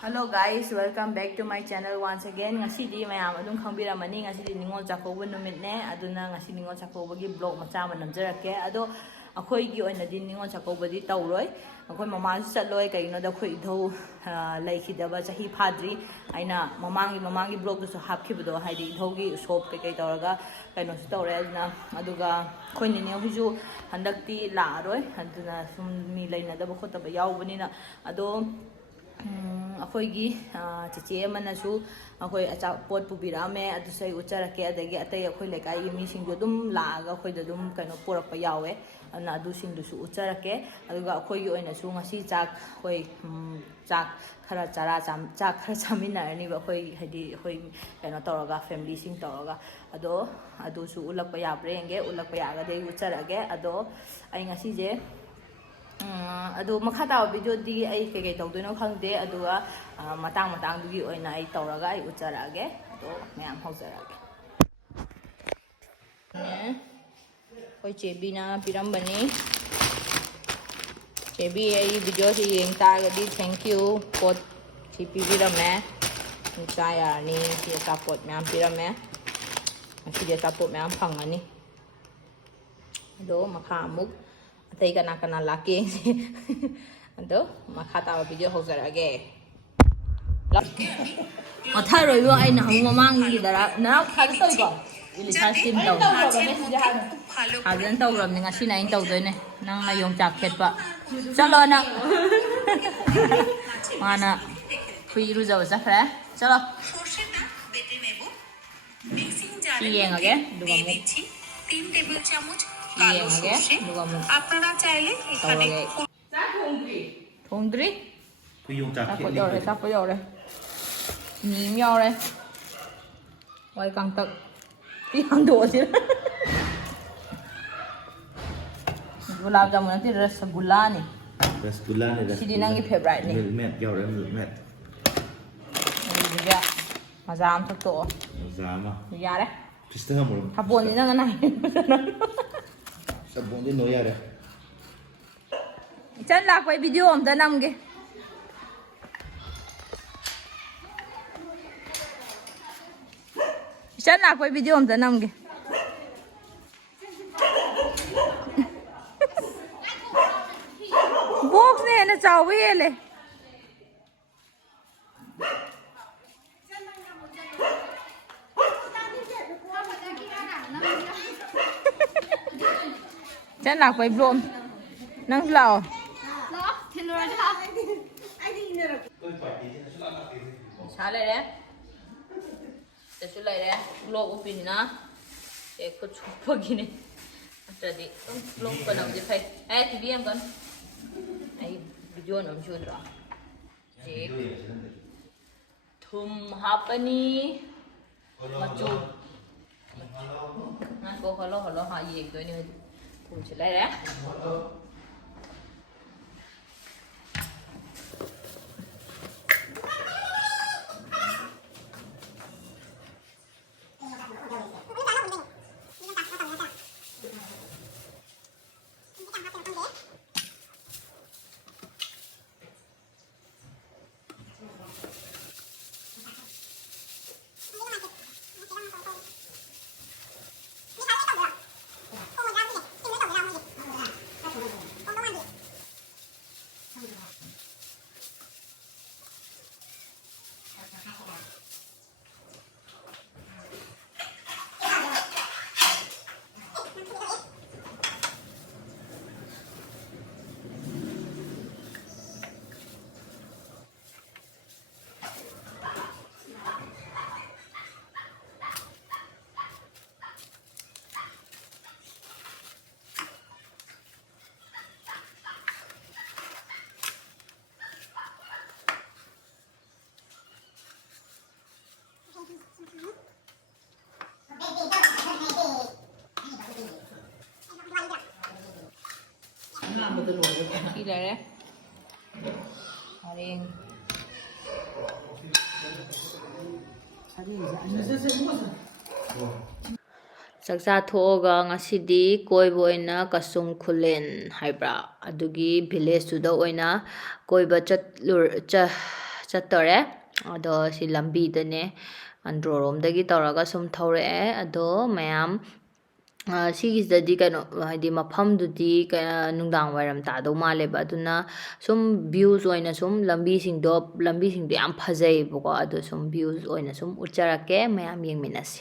Hello guys, welcome back to my channel once again. Ngasidi mayam adum khangbiramani ngasidi Ningolchakouba numitne aduna ngasi Ningolchakoubagi vlog macha ama namjarake ado akhoi gi oina di Ningolchakoubadi tawroi akhoi mama chatloi kaino da khoi idho laikhidaba chahi phadri aina mamangi vlog du hapkhibdo haidi idhogi shop kai tawraga kaino su tawre aduna aduga khoi ni ne huju handakti la roi aduna sum mi laina da khotaba yawbani na ado अखोगी चिचे मनसु अखोई अचा pot पुबिरामे अदुसै उचरके अदगी अतै अखोई लेकाई मिसिंगदु दुम लागा अखोइदा दुम कनो पोरप यावे अना अदुसिंगदुसु उचरके अदुगा अखोइगी ओइनासु ngasi चाक होई चाक खरा चाक खरा चामिनारनि अखोई हाइदि अखोई कनो तौरगा फैमिली सिंग तौरगा अदो अदुसु उलकप याब्रेंगे उलकप यागदे उचरगे अदो आई ngasi je adu makha taw video di ai ke tawdoino khangde aduga matang dugi oina ai tawraga ai ucharage to mayam haujarage ne koi chebi na pirambani chebi ai video si yeng ta ga di thank you pot si pibirame cha ya ni si support mayam pirame si dia support mayam phangani do makha muk Tay kana laki sih, ado makata video hoser age. Othar royo ay na humamang ni dara na khad toy ko. Ili sa sim daw. Hadan taw ram ni ngasi na in taw doy ne. Nang ngayong jacket pa. Chalo na. Mana kuiru jaw sa khra. Chalo. Iyeng age duga mo. 3 table চামচ কালো সরষে আপনারা চাইলে এখানে Thongdri Yung jacket sắp có rồi nhìn nhau đây quay càng tận tí hàng đồ chứ gulab jamun nanti rasgulla nih si dinangi favorite nih Milmet jauh dari milmet ini juga mazam tuh tuh Sama ya deh Pista kamu habon ini nggak naik Sabun dia noya deh Chân lạc quay video om ta nằm kìa Chân lạc quay video om ta nằm kìa Box này nó cháu với lệ Chân lạc quay vlog Nang lao Sale đấy Để chú lại đấy Vlog upin na Để có chụp vào gini Jadi vlog ko nang di fay TV em kan Ay video nang shoot ra Jadi Thum hapani Machu Nah ko hello ha yek doi ni Thum chulai đấy Đi đây đấy Haring Saksa thoga ngasidi koibo oina KASOM KHULLEN haibra adugi village tu da oina koiba ꯆꯠꯇꯣꯔꯦ ꯑꯗꯣ ꯁꯤ ꯂꯝꯕꯤꯗꯅꯦ ꯑꯟꯗ꯭ꯔꯣꯔꯣꯝꯗꯒꯤ ꯇꯧꯔꯒ ꯁꯨꯝ ꯊꯧꯔꯛꯑꯦ ꯑꯗꯣ ꯃꯌꯥꯝ ꯁꯤꯒꯤꯁꯤꯗꯗꯤ ꯀꯩꯅꯣ ꯍꯥꯏꯗꯤ ꯃꯐꯝꯗꯨꯗꯤ ꯅꯨꯡꯗꯥꯡ ꯋꯥꯏꯔꯝ ꯇꯥꯗꯧ ꯃꯥꯜꯂꯦꯕ ꯑꯗꯨꯅ ꯁꯨꯝ ꯚ꯭ꯌꯨꯁ ꯑꯣꯏꯅ ꯁꯨꯝ ꯂꯝꯕꯤꯁꯤꯡꯗꯣ ꯌꯥꯝ ꯐꯖꯩꯌꯦꯕꯀꯣ ꯑꯗꯣ ꯁꯨꯝ ꯚ꯭ꯌꯨꯁ ꯑꯣꯏꯅ ꯁꯨꯝ ꯎꯠꯆꯔꯛꯀꯦ ꯃꯌꯥꯝ ꯌꯦꯡꯃꯤꯟꯅꯁꯤ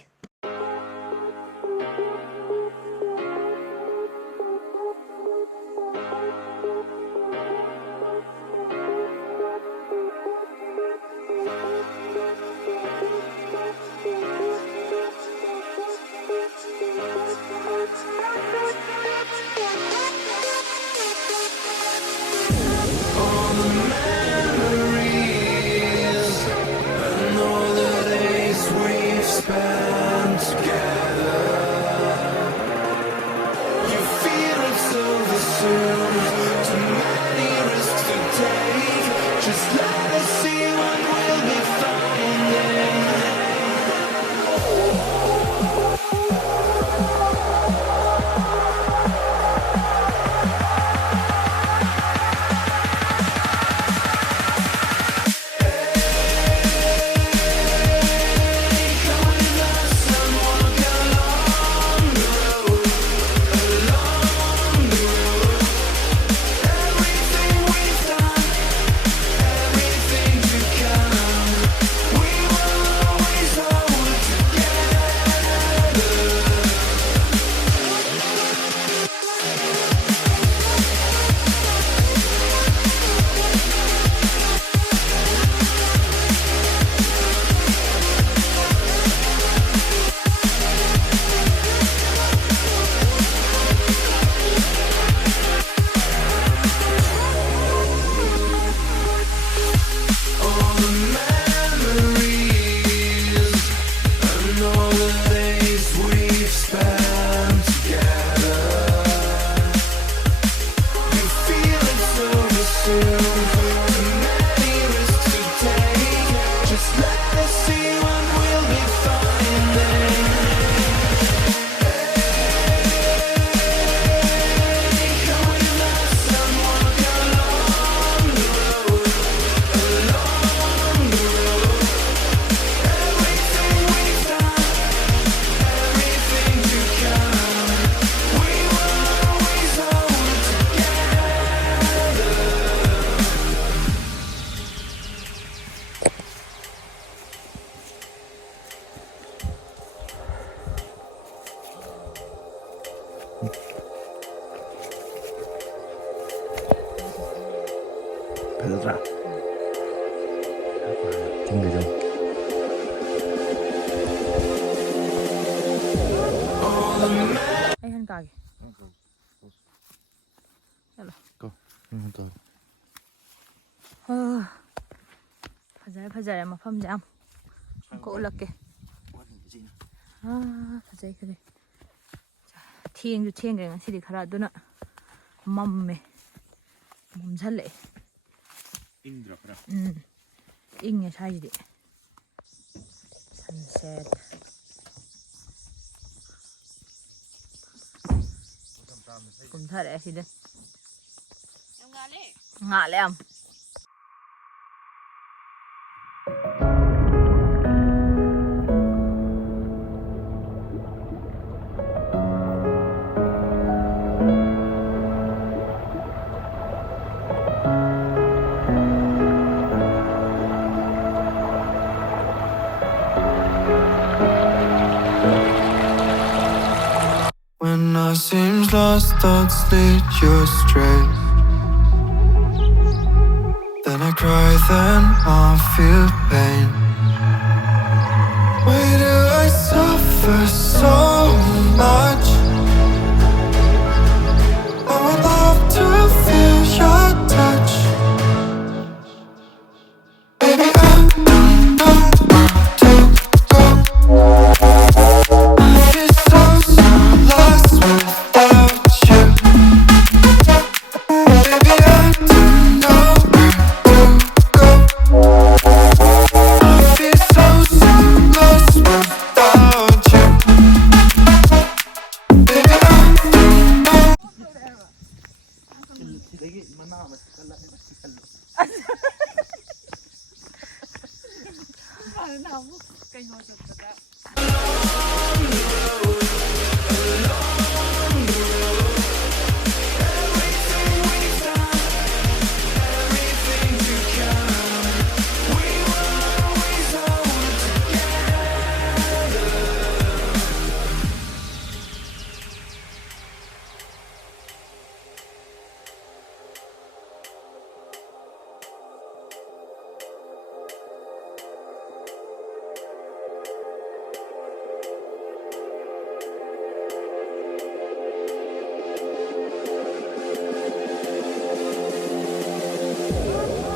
ꯐꯖꯗ꯭ꯔꯥ ꯊꯤꯡꯒꯗ ꯑꯩ ꯍꯟ ꯀꯥꯒꯦ ꯆꯠꯂꯣ ꯀꯣ ꯐꯖꯔꯦ ꯃꯐꯝꯁꯦ ꯌꯥꯝ ꯑꯃꯨꯛꯀ ꯎꯠꯂꯛꯀꯦ ꯐꯖꯩ ꯊꯦꯡꯁꯨ ꯊꯦꯡꯈ꯭ꯔꯦ ꯉꯁꯤꯗꯤ ꯈꯔ ꯑꯗꯨꯅ ꯃꯝꯁꯜꯂꯛꯑꯦ ꯏꯪꯗ꯭ꯔꯥ ꯈꯔ ꯏꯪꯉꯦ ꯁ꯭ꯋꯥꯏꯁꯤꯗꯤ ꯁꯟꯁꯦꯠ ꯀꯨꯝꯊꯔꯛꯑꯦ ꯁꯤꯗ ꯉꯥꯜꯂꯦ ꯌꯥꯝ When all seems lost, thoughts lead you astray. Then I cry, then I feel pain. Why do I suffer so much? I would love to feel your touch. Baby, I don't know where to go. I feel so lost without you. Baby, I don't know where to go. I feel so lost without you.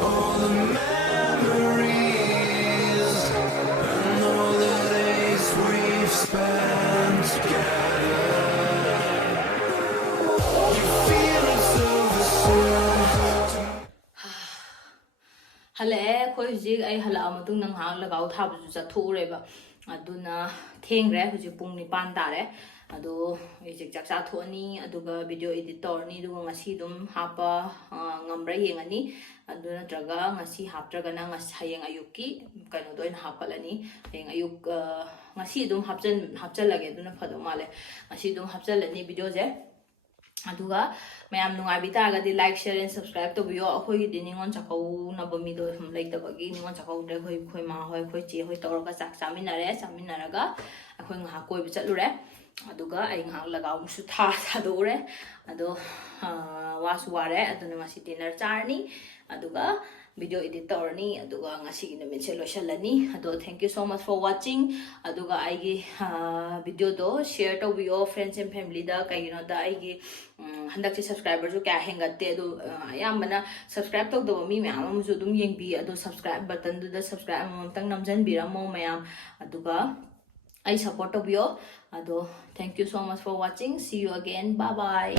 All the memories and all the days we've spent together. You feel it so soon. Hale khoi hujik ai hala amatung nang hang lagaw thabu chathureba aduna thengre hujik pung 9 tare ado hujik chakcha thoni aduga video editor ni duga ngasi dum hapa ngamra yengani aduna traga ngasi haptraga na ngas hayeng ayuki kaino doin hapalani hayeng ayuk ngasi dum hapchalage aduna phado male ngasi dum hapchalani video je aduga mayam nungai bita ga di like share and subscribe to biyo akhoi di Ningolchakoubaand mi do hum like tabagi Ningolchakoubaand khoi ma hoi khoi chi hoi tawra chak chaminaraga akhoi nga koi bichalure aduga ai nga lagaw su tha dore ado wasu ware aduna ngasi dinner charni aduga video editor ni aduga ngasi numit se losalani ado thank you so much for watching aduga ai gi video do share to biyo friends and family da kaino da ai gi handak se subscriber jo kya hengate ado ayambana subscribe to do mi myam amju dum yengbi ado subscribe button du da subscribe tang namjan biramo mayam aduga I support of you. Thank you so much for watching. See you again. Bye bye.